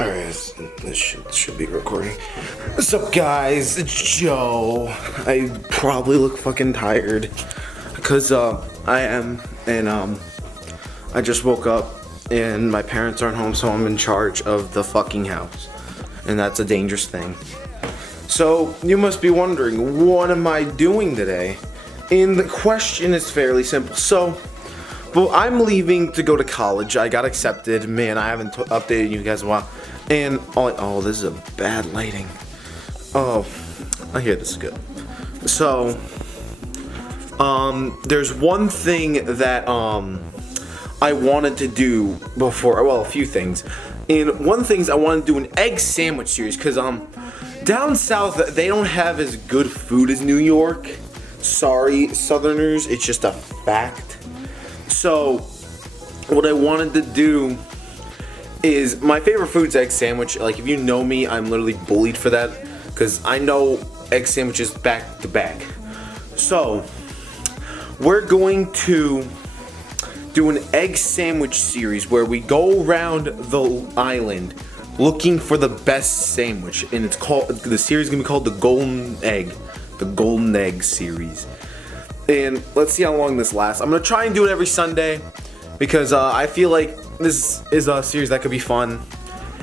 Alright, this should be recording. What's up, guys? It's Joe. I probably look fucking tired because I am, and I just woke up and my parents aren't home, so I'm in charge of the fucking house, and that's a dangerous thing. So you must be wondering, what am I doing today? And the question is fairly simple. So, well, I'm leaving to go to college. I got accepted. Man, I haven't updated you guys in a while. And oh, this is a bad lighting. Oh, I hear this is good. So, there's one thing that I wanted to do before. Well, a few things. And one thing is I wanted to do an egg sandwich series because down south they don't have as good food as New York. Sorry, Southerners. It's just a fact. So, what I wanted to do is, my favorite food's egg sandwich. Like, if you know me, I'm literally bullied for that because I know egg sandwiches back to back. So, we're going to do an egg sandwich series where we go around the island looking for the best sandwich, and the series is gonna be called the Golden Egg series. And let's see how long this lasts. I'm gonna try and do it every Sunday because I feel like this is a series that could be fun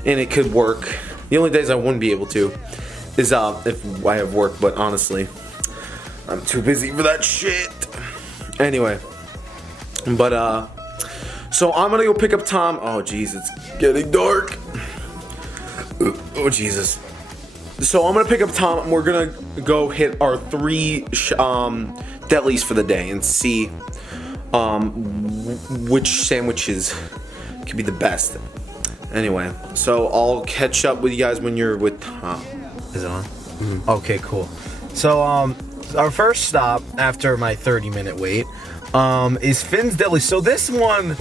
and it could work. The only days I wouldn't be able to is if I have work, but honestly, I'm too busy for that shit. Anyway, but so I'm gonna go pick up Tom. Oh jeez, it's getting dark. Oh Jesus. So I'm gonna pick up Tom and we're gonna go hit our 3 delis for the day and see which sandwiches could be the best. Anyway, so I'll catch up with you guys when you're with Tom. Is it on? Mm-hmm. Okay, cool. So our first stop after my 30-minute wait is Finn's Deli. So this one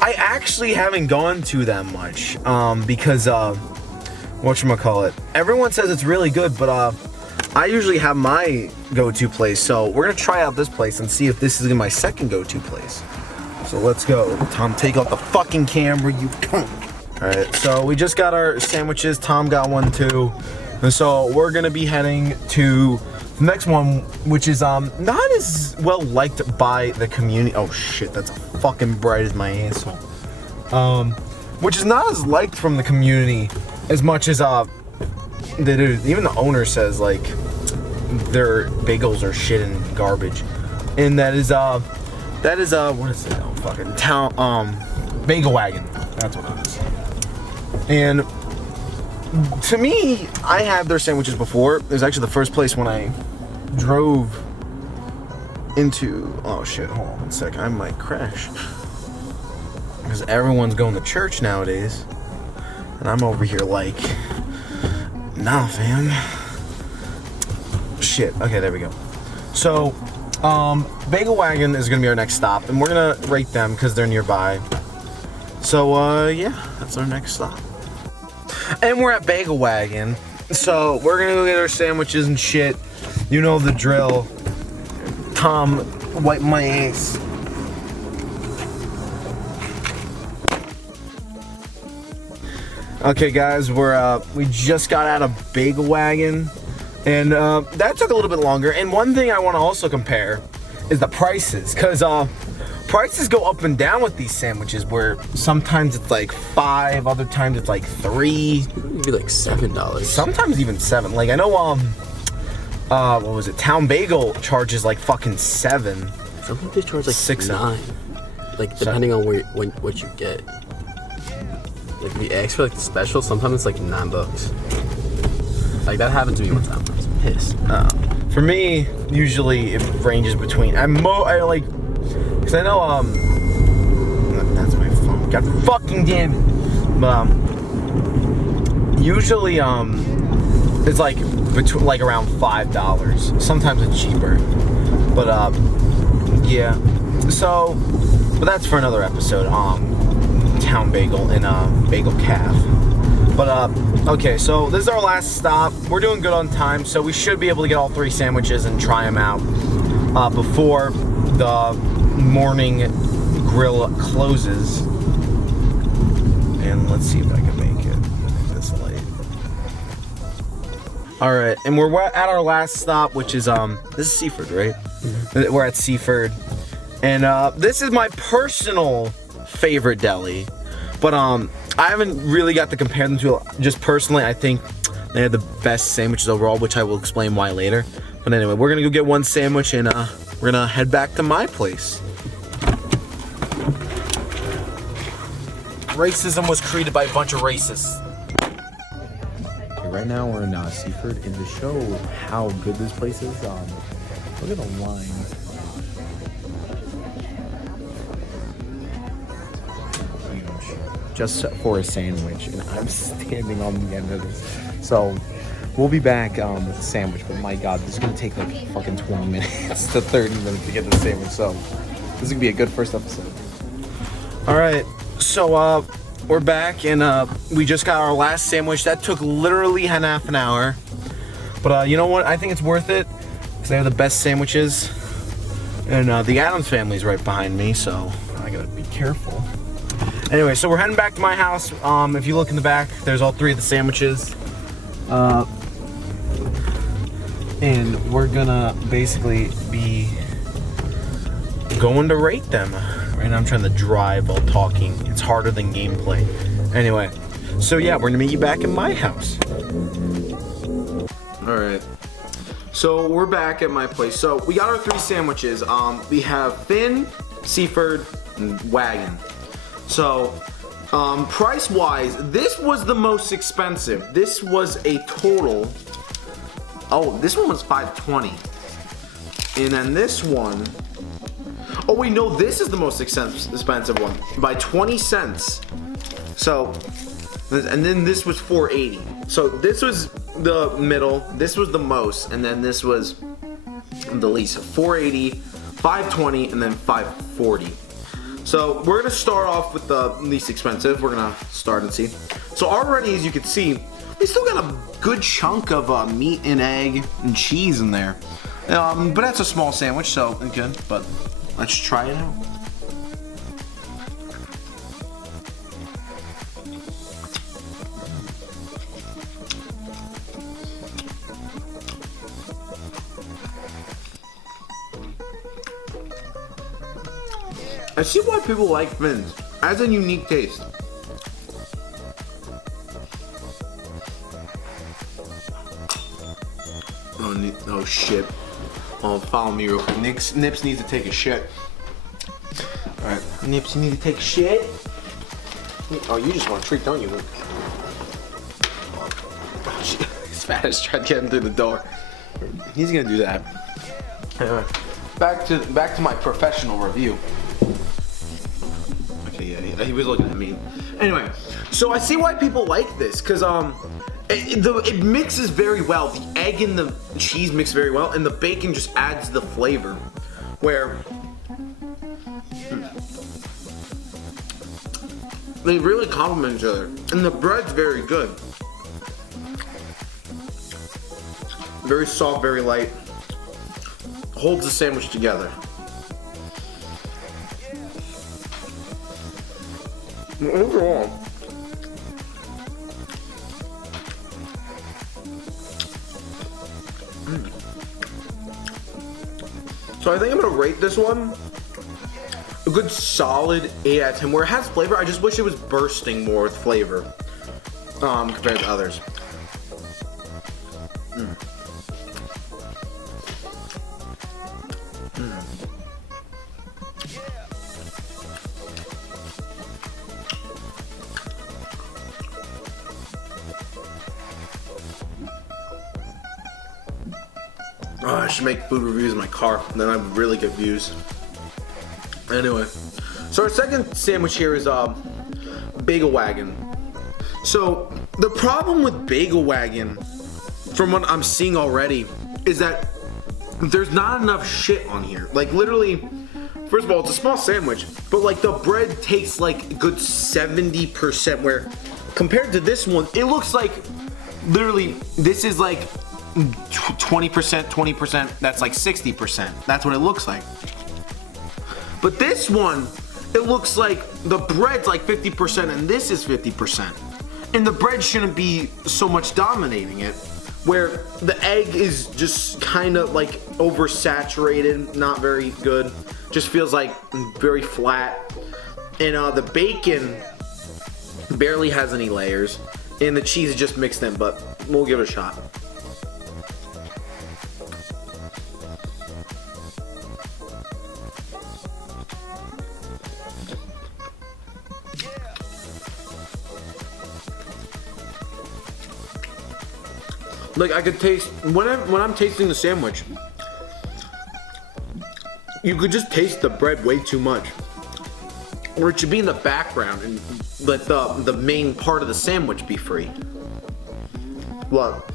I actually haven't gone to that much because whatchamacallit, everyone says it's really good, but I usually have my go-to place, so we're gonna try out this place and see if this is my second go-to place. So let's go. Tom, take out the fucking camera, you cunt. Alright, so we just got our sandwiches. Tom got one too. And so we're gonna be heading to the next one, which is not as well liked by the community. Oh shit, that's fucking bright as my asshole. Which is not as liked from the community as much as even the owner says like their bagels are shit and garbage. And that is what is it? Oh fucking town Bagel Wagon. That's what it is. And to me, I had their sandwiches before. It was actually the first place when I drove into, oh shit, hold on one sec, I might crash. Because everyone's going to church nowadays. And I'm over here like, nah fam. Shit, okay, there we go. So, Bagel Wagon is gonna be our next stop, and we're gonna rate them because they're nearby. So, yeah, that's our next stop. And we're at Bagel Wagon, so we're gonna go get our sandwiches and shit. You know the drill. Tom, wipe my ass. Okay, guys, we just got out of Bagel Wagon, and that took a little bit longer. And one thing I want to also compare is the prices, because prices go up and down with these sandwiches. Where sometimes it's like $5, other times it's like $3, maybe like $7. Sometimes even $7. Like I know, what was it? Town Bagel charges like fucking $7. Sometimes they charge like $6, $9, like depending on what you get. Like the eggs for like the special, sometimes it's like $9. Like that happened to me one time. I was pissed. For me, usually it ranges between. I like, cause I know that's my phone. God fucking damn it. But usually it's like between like around $5. Sometimes it's cheaper. But yeah. So, but that's for another episode. Town Bagel and Bagel Calf. But okay, so this is our last stop. We're doing good on time, so we should be able to get all 3 sandwiches and try them out before the morning grill closes. And let's see if I can make it. this light. All right, and we're at our last stop, which is this is Seaford, right? Mm-hmm. We're at Seaford, and this is my personal favorite deli, but I haven't really got to compare them to. Just personally, I think they have the best sandwiches overall, which I will explain why later. But anyway, we're gonna go get one sandwich, and we're gonna head back to my place. Racism was created by a bunch of racists. Right now we're in Seaford, and to show how good this place is, look at the lines. Just for a sandwich, and I'm standing on the end of this. So we'll be back with the sandwich, but my God, this is gonna take like fucking 20 minutes to 30 minutes to get the sandwich. So this is gonna be a good first episode. All right, so we're back, and we just got our last sandwich. That took literally half an hour, but you know what? I think it's worth it because they have the best sandwiches, and the Addams family's right behind me, so I gotta be careful. Anyway, so we're heading back to my house. If you look in the back, there's all three of the sandwiches, and we're gonna basically be going to rate them. Right now I'm trying to drive while talking. It's harder than gameplay. Anyway, so yeah, we're gonna meet you back in my house. All right. So we're back at my place. So we got our three sandwiches. We have Finn, Seaford, and Wagon. So price-wise, this was the most expensive. This was a total. Oh, this one was $5.20, and then this one. Oh wait, no, this is the most expensive one by 20 cents. So, and then this was $4.80. So this was the middle, this was the most, and then this was the least. $4.80, $5.20, and then $5.40. So we're gonna start off with the least expensive. We're gonna start and see. So already, as you can see, we still got a good chunk of meat and egg and cheese in there. But that's a small sandwich, so it's good. But let's try it out. I see why people like Finn's. It has a unique taste. Oh shit. Oh, follow me real quick. Nips needs to take a shit. Alright, Nips, you need to take a shit? Oh, you just want a treat, don't you? Oh, shit. His fat ass tried to get him through the door. He's gonna do that. Anyway, back to my professional review. Okay, yeah, he was looking at me. Anyway, so I see why people like this, cause it mixes very well. The egg and the cheese mix very well, and the bacon just adds the flavor. Where they really complement each other, and the bread's very good. Very soft, very light. Holds the sandwich together. Overall, so I think I'm gonna rate this one a good solid 8 out of 10. Where it has flavor, I just wish it was bursting more with flavor compared to others. Oh, I should make food reviews in my car, then I would really get views. Anyway, so our second sandwich here is Bagel Wagon. So the problem with Bagel Wagon, from what I'm seeing already, is that there's not enough shit on here. Like literally, first of all, it's a small sandwich, but like the bread takes like a good 70%, where compared to this one, it looks like literally this is like 20%, that's like 60%. That's what it looks like. But this one, it looks like the bread's like 50% and this is 50%. and the bread shouldn't be so much dominating it, where the egg is just kind of like oversaturated, not very good, just feels like very flat, and the bacon barely has any layers, and the cheese is just mixed in, but we'll give it a shot. Like, I could taste, when I'm tasting the sandwich, you could just taste the bread way too much. Or it should be in the background and let the main part of the sandwich be free. What?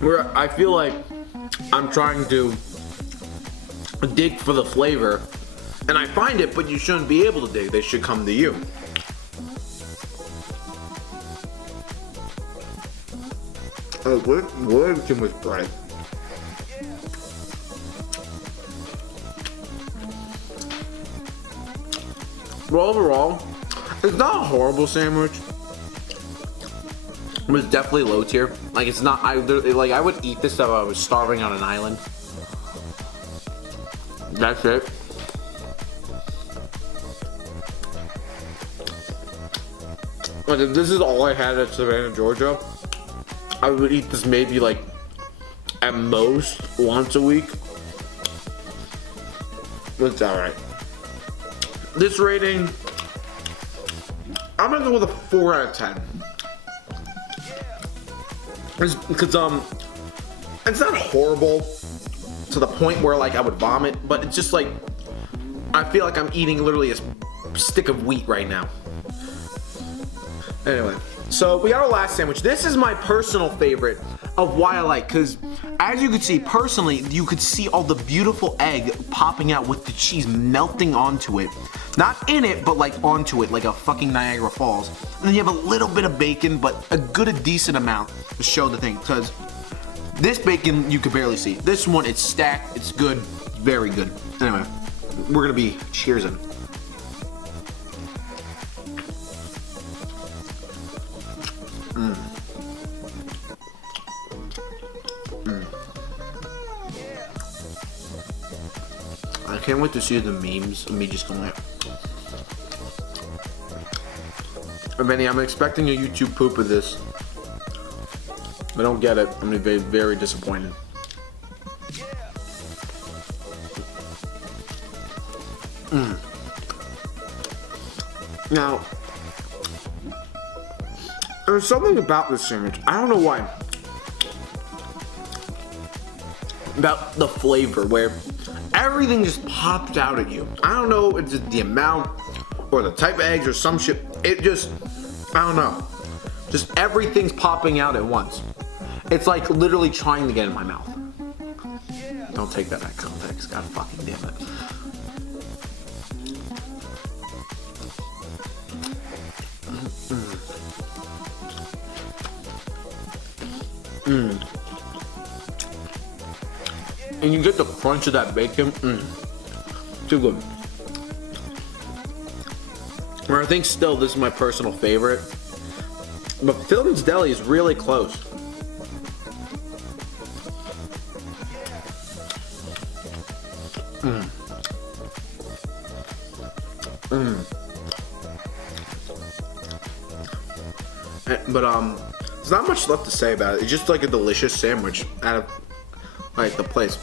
Where I feel like I'm trying to dig for the flavor, and I find it, but you shouldn't be able to dig. They should come to you. What too much bread? Well, overall, it's not a horrible sandwich. But it's definitely low tier. Like, it's not. I would eat this if I was starving on an island. That's it. Like, if this is all I had at Savannah, Georgia, I would eat this maybe like at most once a week. It's alright. This rating, I'm gonna go with a 4 out of 10. Because it's not horrible to the point where like I would vomit, but it's just like I feel like I'm eating literally a stick of wheat right now. Anyway, so we got our last sandwich. This is my personal favorite of why I like, because as you can see, personally, you could see all the beautiful egg popping out with the cheese melting onto it. Not in it, but like onto it, like a fucking Niagara Falls. And then you have a little bit of bacon, but a decent amount to show the thing, because this bacon you could barely see. This one, it's stacked, it's good, very good. Anyway, we're gonna be cheersing. I can't wait to see the memes of me just going like, Benny, I'm expecting a YouTube poop of this. If I don't get it, I'm gonna be very, very disappointed. Now, there's something about this sandwich, I don't know why, about the flavor where everything just popped out at you. I don't know if it's the amount or the type of eggs or some shit. It just, I don't know. Just everything's popping out at once. It's like literally trying to get in my mouth. Don't take that out of context. God fucking damn it. And you get the crunch of that bacon. Too good. Where I think still this is my personal favorite. But Philton's Deli is really close. But there's not much left to say about it. It's just like a delicious sandwich out of like the place.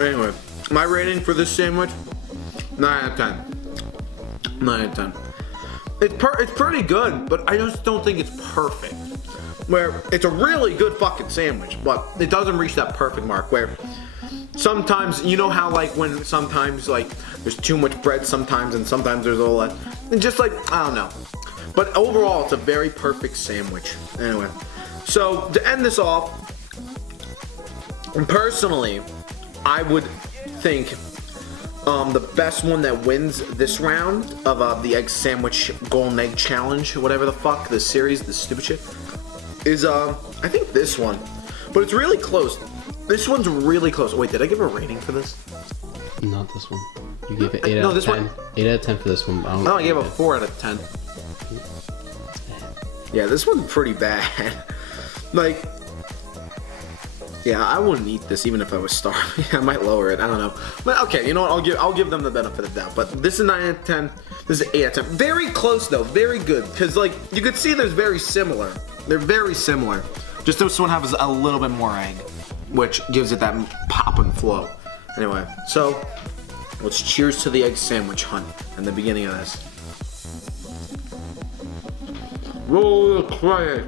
Anyway, my rating for this sandwich, 9 out of 10. 9 out of 10. It's pretty good, but I just don't think it's perfect. Where it's a really good fucking sandwich, but it doesn't reach that perfect mark where sometimes, you know how like when sometimes like there's too much bread sometimes and sometimes there's a little less. And just like, I don't know. But overall, it's a very perfect sandwich. Anyway, so to end this off, personally, I would think the best one that wins this round of the egg sandwich golden egg challenge, whatever the fuck, the series, the stupid shit, is I think this one. But it's really close. This one's really close. Wait, did I give a rating for this? Not this one. You gave it 8 No, out of this 10. one. 8 out of 10 for this one. I gave it a 4 out of 10. Yeah, this one's pretty bad. Like, yeah, I wouldn't eat this even if I was starving. I might lower it. I don't know. But okay, you know what? I'll give them the benefit of the doubt. But this is 9 out of 10. This is 8 out of 10. Very close though. Very good. Because like you could see, they're very similar. They're very similar. Just this one has a little bit more egg, which gives it that pop and flow. Anyway, so let's cheers to the egg sandwich hunt and the beginning of this. Roll the credit.